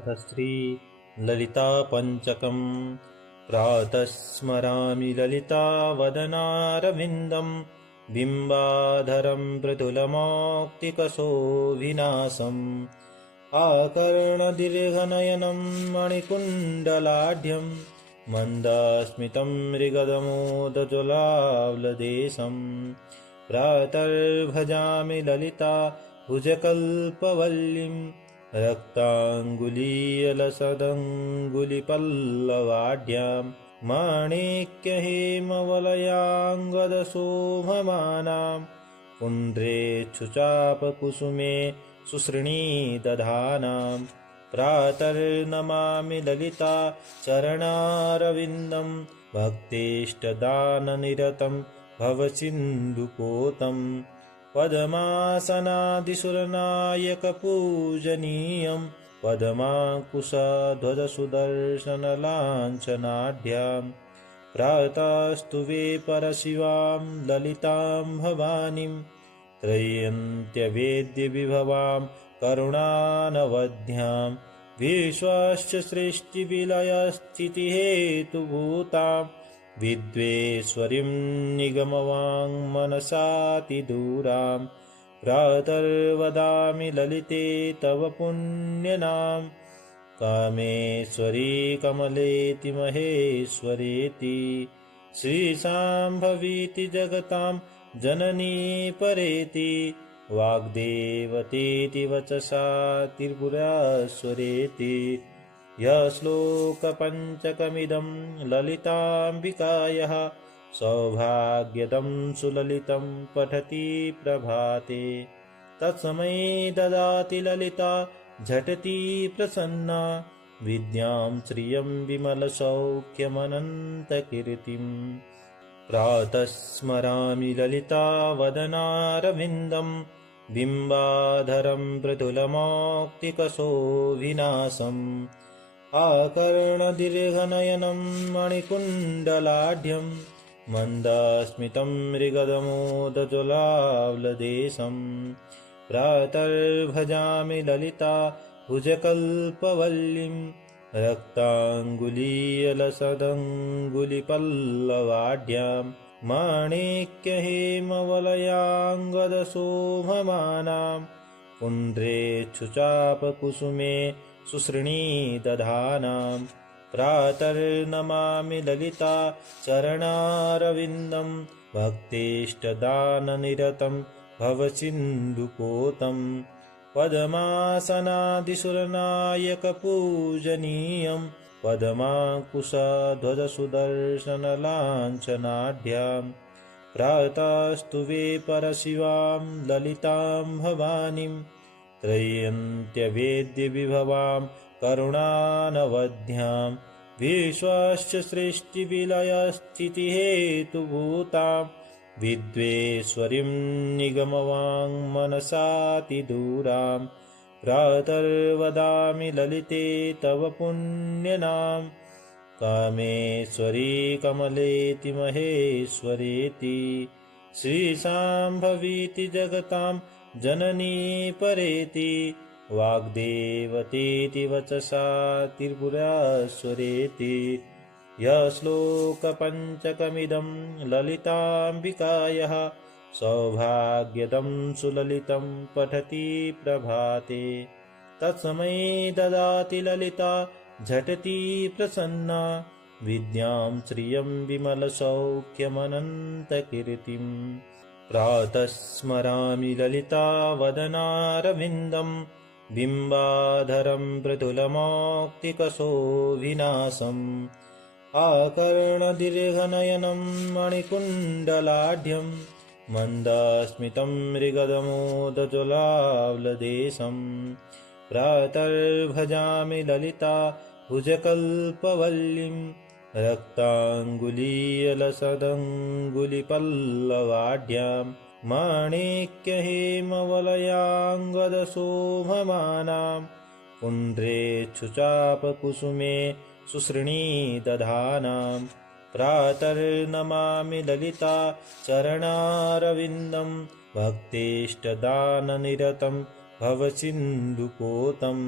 अथ श्री ललितापञ्चकम्। प्रातः स्मरामि ललितावदनारविन्दं बिम्बाधरं मृदुलमौक्तिकशोभिनाशम् आकर्णदीर्घनयनं मणिकुण्डलाढ्यं मन्दस्मितं मृगदमोदजलाव्लदेशम् प्रातर्भजामि ललिता भुजकल्पवल्लीं रक्ताङ्गुलीयलसदङ्गुलिपल्लवाढ्यां माणिक्यहेमवलयाङ्गदशोभमानां पुण्ड्रेक्षुचापकुसुमे सुसृणीदधानां प्रातर्नमामि ललिता चरणारविन्दं भक्तेष्टदाननिरतं भवसिन्धुपोतम् पद्मासनादिसुरनायकपूजनीयं पद्माकुशध्वजसुदर्शनलाञ्छनाढ्यां प्रातस्तुवे परशिवां ललितां भवानीं त्रयन्त्यवेद्यविभवां करुणानवध्यां विश्वस्य सृष्टिविलयस्थितिहेतुभूतां विद्वेश्वरीं निगमवाङ्मनसातिदूरां प्रातर्वदामि ललिते तव पुण्यनाम कामेश्वरी कमलेति महेश्वरेति श्रीशाम्भवीति जगतां जननी परेति वाग्देवतेति वचसा त्रिपुरासुरेति यः श्लोकपञ्चकमिदं ललिताम्बिकायाः सौभाग्यदं सुललितं पठति प्रभाते तत्समये ददाति ललिता झटति प्रसन्ना विद्यां श्रियं विमलसौख्यमनन्तकीर्तिम् प्रातः स्मरामि ललितावदनारविन्दं बिम्बाधरं मृदुलमौक्तिकशोभिनाशम् आकर्णदीर्घनयनं मणिकुण्डलाढ्यं मन्दस्मितं मृगदमोदजलाव्लदेशम् प्रातर्भजामि ललिता भुजकल्पवल्लीं रक्ताङ्गुलीयलसदङ्गुलिपल्लवाढ्यां माणिक्यहेमवलयाङ्गदशोभमानां पुण्ड्रेक्षुचापकुसुमे सुसृणीदधानां प्रातर्नमामि ललिता चरणारविन्दं भक्तेष्टदाननिरतं भवसिन्धुपोतम् पद्मासनादिसुरनायकपूजनीयं पद्माकुशध्वजसुदर्शनलाञ्छनाढ्यां प्रातस्तुवे परशिवां ललितां भवानीं त्रयन्त्यवेद्यविभवां करुणानवध्यां विश्वस्य सृष्टिविलयस्थितिहेतुभूतां विद्वेश्वरीं निगमवाङ्मनसातिदूरां प्रातर्वदामि ललिते तव पुण्यनाम कामेश्वरी कमलेति महेश्वरेति श्रीशाम्भवीति जगतां जननी परेति वाग्देवतेति वचसा त्रिपुरासुरेति यः श्लोकपञ्चकमिदं ललिताम्बिकायाः सौभाग्यदं सुललितं पठति प्रभाते तत्समये ददाति ललिता झटति प्रसन्ना विद्यां श्रियं विमलसौख्यमनन्तकीर्तिम् प्रातः स्मरामि ललितावदनारविन्दं बिम्बाधरं मृदुलमौक्तिकशोभिनाशम् आकर्णदीर्घनयनं मणिकुण्डलाढ्यं मन्दस्मितं मृगदमोदजलाव्लदेशम् प्रातर्भजामि ललिता भुजकल्पवल्लीं रक्ताङ्गुलीयलसदङ्गुलिपल्लवाढ्यां माणिक्यहेमवलयाङ्गदशोभमानां पुण्ड्रेक्षुचापकुसुमे सुसृणीदधानां प्रातर्नमामि ललिता चरणारविन्दं भक्तेष्टदाननिरतं भवसिन्धुपोतम्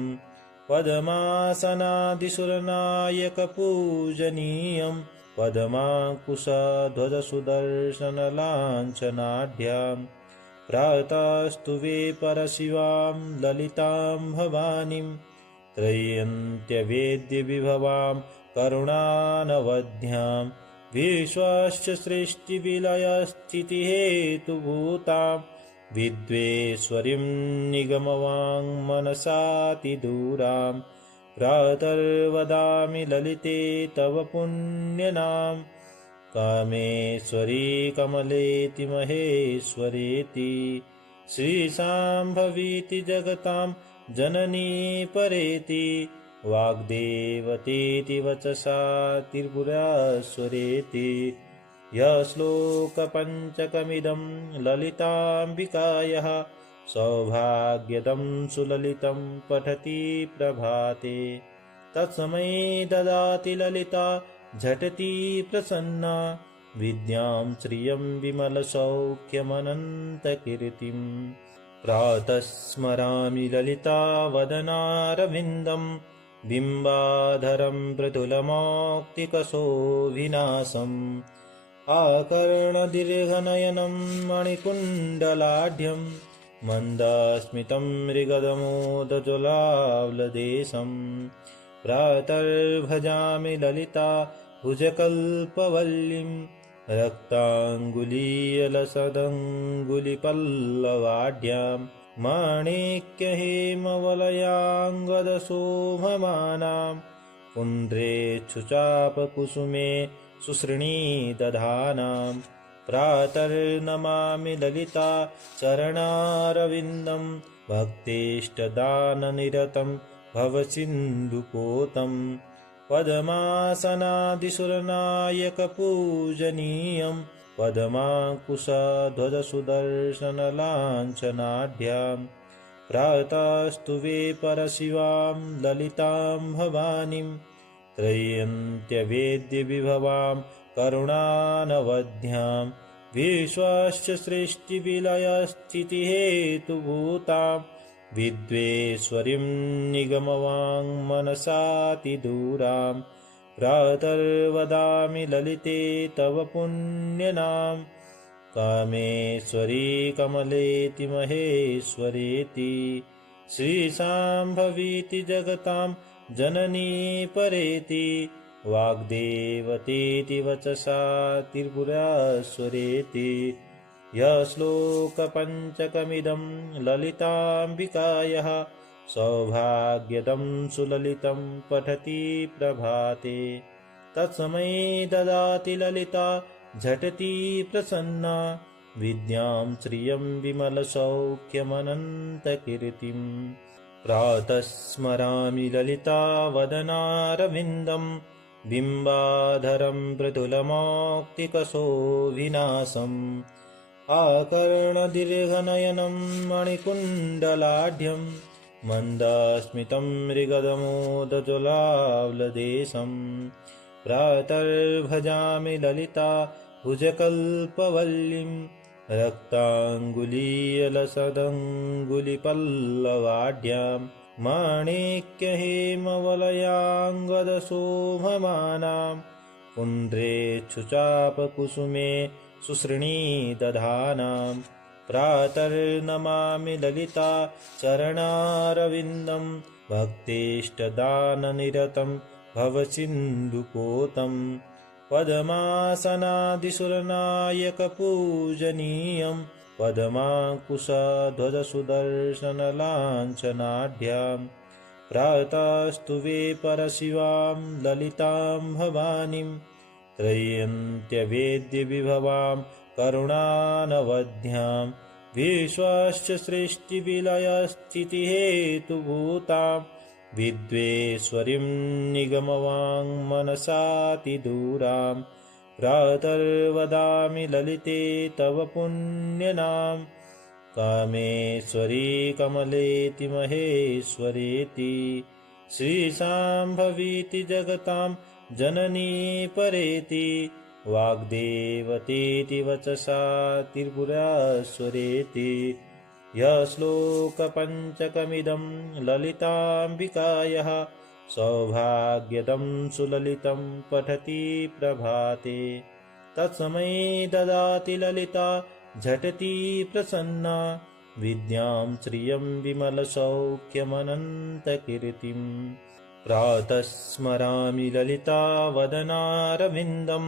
पद्मासनादिसुरनायकपूजनीयं पद्माङ्कुशध्वजसुदर्शनलाञ्छनाढ्यां प्रातस्तुवे परशिवां ललितां भवानीं त्रयन्त्यवेद्यविभवां करुणानवध्यां विश्वस्य सृष्टिविलयस्थितिहेतुभूतां विद्वेश्वरीं निगमवाङ्मनसातिदूरां प्रातर्वदामि ललिते तव पुण्यनाम कामेश्वरी कमलेति महेश्वरेति श्रीशाम्भवीति जगतां जननी परेति वाग्देवतेति वचसा त्रिपुरासुरेति यश्लोकपञ्चकमिदं ललिताम्बिकायाः सौभाग्यदं सुललितं पठति प्रभाते तत्समये ददाति ललिता झटति प्रसन्ना विद्यां श्रियं विमलसौख्यमनन्तकीर्तिं प्रातः स्मरामि ललिता वदनारविन्दं बिम्बाधरं मृदुलमौक्तिकशोभिनाशम् आकर्णदीर्घनयनं मणिकुण्डलाढ्यं मन्दस्मितं मृगदमोदजुलावलदेशं प्रातर्भजामि ललिता भुजकल्पवल्लीं रक्ताङ्गुलीयलसदङ्गुलिपल्लवाढ्यां माणिक्यहेमवलयाङ्गदशोभमानां पुण्ड्रेक्षुचापकुसुमे सुसृणीदधानां प्रातर्नमामि ललिता चरणारविन्दं भक्तेष्टदाननिरतं भवसिन्धुपोतं पद्मासनादिसुरनायकपूजनीयं पद्माङ्कुशध्वजसुदर्शनलाञ्छनाढ्यां प्रातस्तुवे परशिवां ललितां भवानीं त्रयन्त्यवेद्यविभवां करुणानवध्यां विश्वस्य सृष्टिविलयस्थितिहेतुभूतां विद्वेश्वरीं निगमवाङ्मनसातिदूरां प्रातर्वदामि ललिते तव पुण्यनाम कामेश्वरी कमलेति महेश्वरेति श्रीशाम्भवीति जगतां जननी परेति वाग्देवतेति वचसा त्रिपुरासुरेति यश्लोकपञ्चकमिदं ललिताम्बिकायाः सौभाग्यदं सुललितं पठति प्रभाते तत्समये ददाति ललिता झटति प्रसन्ना विद्यां श्रियं विमलसौख्यमनन्तकीर्तिं प्रातः स्मरामि ललिता वदनारविन्दं बिम्बाधरं मृदुलमौक्तिकशोभिनाशम् आकर्णदीर्घनयनं मणिकुण्डलाढ्यं मन्दस्मितं मृगदमोदजुलावलदेशं प्रातर्भजामि ललिता भुजकल्पवल्लीं रक्ताङ्गुलीयलसदङ्गुलिपल्लवाढ्यां माणिक्यहेमवलयाङ्गदशोभमानां पुण्ड्रेक्षुचापकुसुमे सुसृणीदधानां प्रातर्नमामि ललिता चरणारविन्दं भक्तेष्टदाननिरतं भवसिन्धुपोतं पद्मासनादिसुरनायकपूजनीयं पद्माङ्कुशध्वजसुदर्शनलाञ्छनाढ्यां प्रातस्तुवे परशिवां ललितां भवानीं त्रयन्त्यवेद्यविभवां करुणानवध्यां विश्वस्य सृष्टिविलयस्थितिहेतुभूतां विद्वेश्वरीं निगमवाङ्मनसातिदूरां प्रातर्वदामि ललिते तव पुण्यनाम कामेश्वरी कमलेति महेश्वरेति श्रीशाम्भवीति जगतां जननी परेति वाग्देवतेति वचसा त्रिपुरासुरेति यश्लोकपञ्चकमिदं ललिताम्बिकायाः सौभाग्यदं सुललितं पठति प्रभाते तत्समये ददाति ललिता झटति प्रसन्ना विद्यां श्रियं विमलसौख्यमनन्तकीर्तिम् प्रातः स्मरामि ललितावदनारविन्दं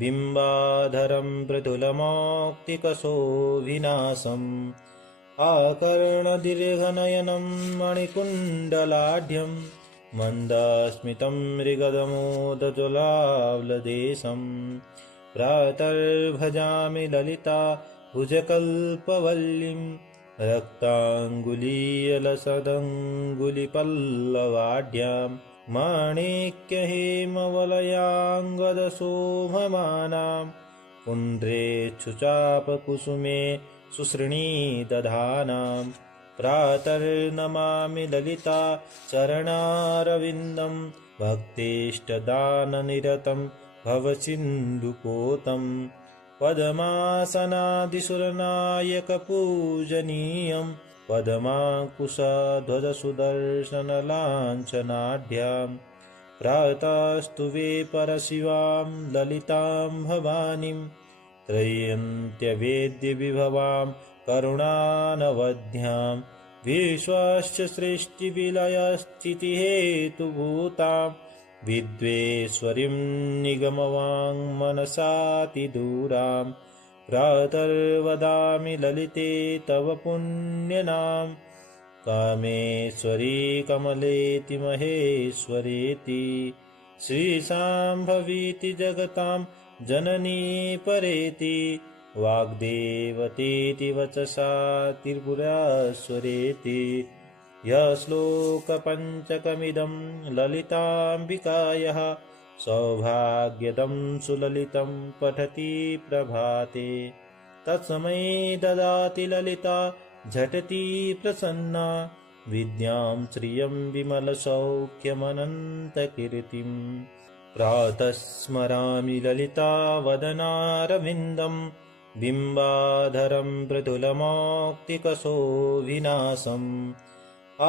बिम्बाधरं मृदुलमौक्तिकशोभिनाशम् आकर्णदीर्घनयनं मणिकुण्डलाढ्यं मन्दस्मितं मृगदमोदजुलावलदेशम् प्रातर्भजामि ललिता भुजकल्पवल्लीं रक्ताङ्गुलीयलसदङ्गुलिपल्लवाढ्यां माणिक्यहेमवलयाङ्गदशोभमानां पुण्ड्रेक्षुचापकुसुमे सुसृणीदधानां प्रातर्नमामि ललिता चरणारविन्दं भक्तेष्टदाननिरतं भवसिन्धुपोतं पद्मासनादिसुरनायकपूजनीयं पद्माङ्कुशध्वजसुदर्शनलाञ्छनाढ्यां प्रातस्तुवे परशिवां ललितां भवानीं त्रयन्त्यवेद्यविभवां करुणानवध्यां विश्वस्य सृष्टिविलयस्थितिहेतुभूतां विद्वेश्वरीं निगमवाङ्मनसातिदूरां प्रातर्वदामि ललिते तव पुण्यनाम कामेश्वरी कमलेति महेश्वरेति श्रीशाम्भवीति जगतां जननी परेति वाग्देवतेति वचसा त्रिपुरासुरेति यश्लोकपञ्चकमिदं ललिताम्बिकायाः सौभाग्यदं सुललितं पठति प्रभाते तत्समये ददाति ललिता झटति प्रसन्ना विद्यां श्रियं विमलसौख्यमनन्तकीर्तिम् प्रातः स्मरामि ललितावदनारविन्दं बिम्बाधरं मृदुलमौक्तिकशोभिनाशम्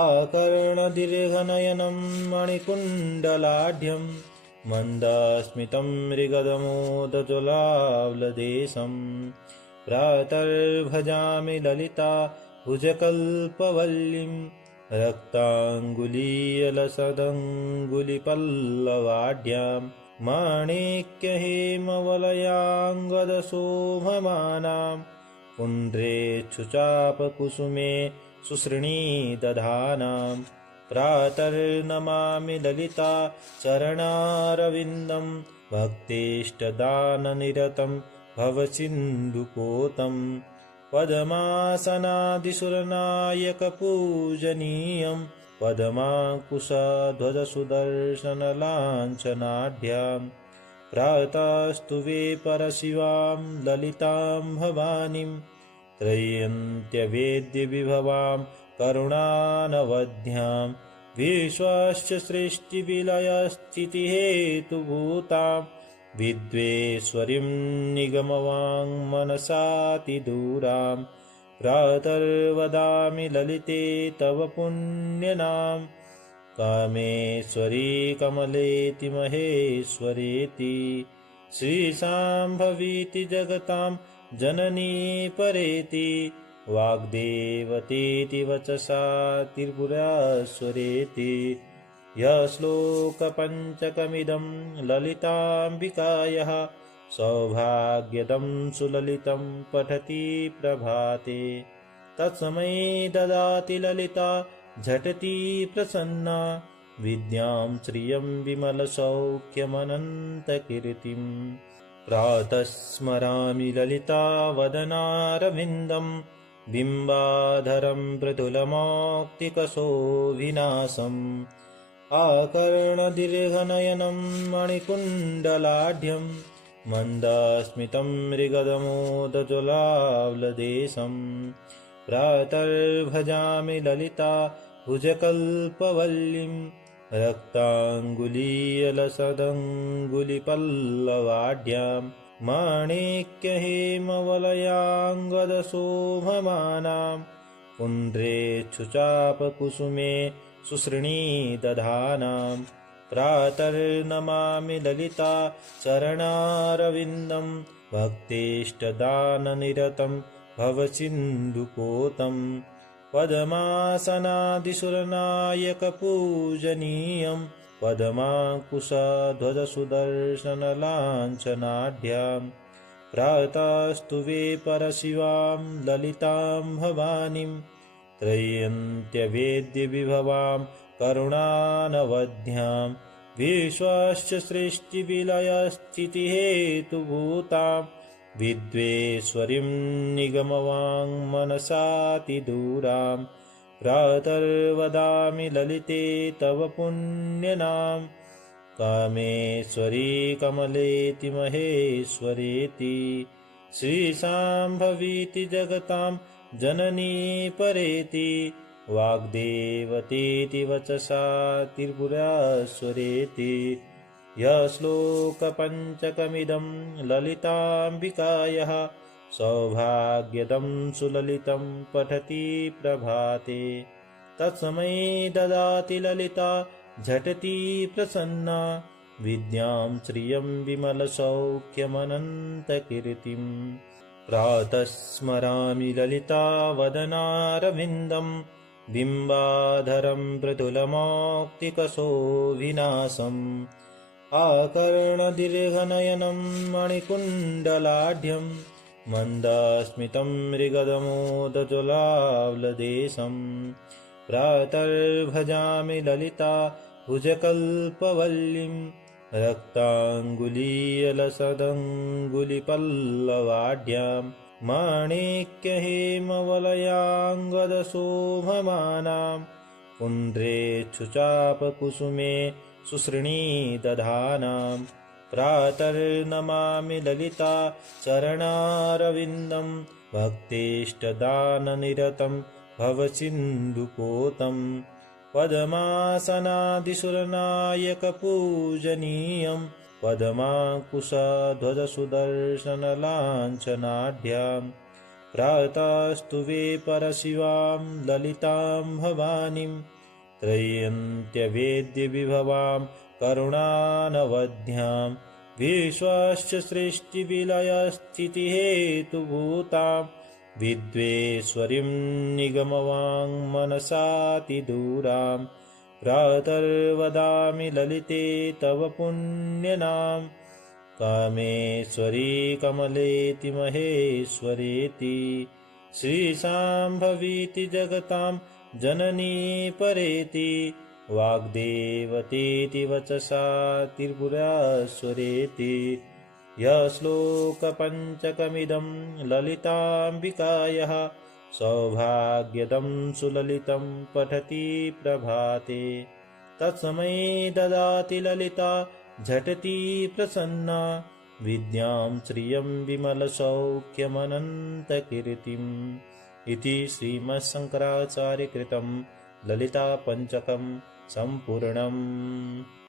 आकर्णदीर्घनयनं मणिकुण्डलाढ्यं मन्दस्मितं मृगदमोदजुलावलदेशम् प्रातर्भजामि ललिता भुजकल्पवल्लीं रक्ताङ्गुलीयलसदङ्गुलिपल्लवाढ्यां माणिक्यहेमवलयाङ्गदशोभमानां पुण्ड्रेक्षुचापकुसुमे सुसृणीदधानां प्रातर्नमामि ललिता चरणारविन्दं भक्तेष्टदाननिरतं भवसिन्धुपोतं पद्मासनादिसुरनायकपूजनीयं पद्माङ्कुशध्वजसुदर्शनलाञ्छनाढ्यां प्रातस्तुवे परशिवां ललितां भवानीं त्रयन्त्यवेद्यविभवां करुणानवध्यां विश्वस्य सृष्टिविलयस्थितिहेतुभूतां विद्वेश्वरीं निगमवाङ्मनसातिदूरां प्रातर्वदामि ललिते तव पुण्यनाम कामेश्वरी कमलेति महेश्वरेति श्रीशाम्भवीति जगतां जननी परेति वाग्देवतेति वचसा त्रिपुरासुरेति यश्लोकपञ्चकमिदं ललिताम्बिकायाः सौभाग्यदं सुललितं पठति प्रभाते तत्समये ददाति ललिता झटति प्रसन्ना विद्यां श्रियं विमलसौख्यमनन्तकीर्तिम् प्रातः स्मरामि ललितावदनारविन्दं बिम्बाधरं मृदुलमौक्तिकशोभिनाशम् आकर्णदीर्घनयनं मणिकुण्डलाढ्यं मन्दस्मितं मृगदमोदजुलावलदेशम् प्रातर्भजामि ललिता भुजकल्पवल्लीं रक्ताङ्गुलीयलसदङ्गुलिपल्लवाढ्यां माणिक्यहेमवलयाङ्गदशोभमानां पुण्ड्रेक्षुचापकुसुमे सुसृणी दधानां प्रातर्नमामि ललिता चरणारविन्दं भक्तेष्टदाननिरतं भवसिन्धुपोतं पद्मासनादिसुरनायकपूजनीयं पद्माङ्कुशध्वजसुदर्शनलाञ्छनाढ्यां प्रातस्तुवे परशिवां ललितां भवानीं त्रयन्त्यवेद्यविभवां करुणानवध्यां विश्वस्य सृष्टिविलयस्थितिहेतुभूतां विद्वेश्वरीं निगमवाङ्मनसातिदूरां प्रातर्वदामि ललिते तव पुण्यनाम कामेश्वरी कमलेति महेश्वरेति श्रीशाम्भवीति जगतां जननी परेति वाग्देवतेति वचसा त्रिपुरासुरेति यः श्लोकपञ्चकमिदं ललिताम्बिकायाः सौभाग्यदं सुललितं पठति प्रभाते तत्समये ददाति ललिता झटति प्रसन्ना विद्यां श्रियं विमलसौख्यमनन्तकीर्तिं प्रातः स्मरामि ललिता वदनारविन्दं बिम्बाधरं मृदुलमौक्तिकशोभिनाशम् आकर्णदीर्घनयनं मणिकुण्डलाढ्यं मन्दस्मितं मृगदमोदजलावलदेशम् प्रातर्भजामि ललिता भुजकल्पवल्लीं रक्ताङ्गुलीयलसदङ्गुलिपल्लवाढ्यां माणिक्यहेमवलयाङ्गदशोभमानां पुण्ड्रेक्षुचापकुसुमे सुसृणी दधानां प्रातर्नमामि ललिता चरणारविन्दं भक्तेष्टदाननिरतं भवसिन्धुपोतं पद्मासनादिसुरनायकपूजनीयं पद्माङ्कुशध्वजसुदर्शनलाञ्छनाढ्यां प्रातस्तुवे परशिवां ललितां भवानीं त्रयन्त्यवेद्यविभवां करुणानवध्यां विश्वस्य सृष्टिविलयस्थितिहेतुभूतां विद्वेश्वरीं निगमवाङ्मनसातिदूरां प्रातर्वदामि ललिते तव पुण्यनाम कामेश्वरी कमलेति महेश्वरेति श्रीशाम्भवीति जगतां जननी परेति वाग्देवतेति वचसा त्रिपुरासुरेति यः श्लोकपञ्चकमिदं ललिताम्बिकायाः सौभाग्यदं सुललितं पठति प्रभाते तत्समये ददाति ललिता झटति प्रसन्ना विद्यां श्रियं विमलसौख्यमनन्तकीर्तिम् इति श्रीमच्छङ्कराचार्यकृतं ललितापञ्चकं सम्पूर्णम्।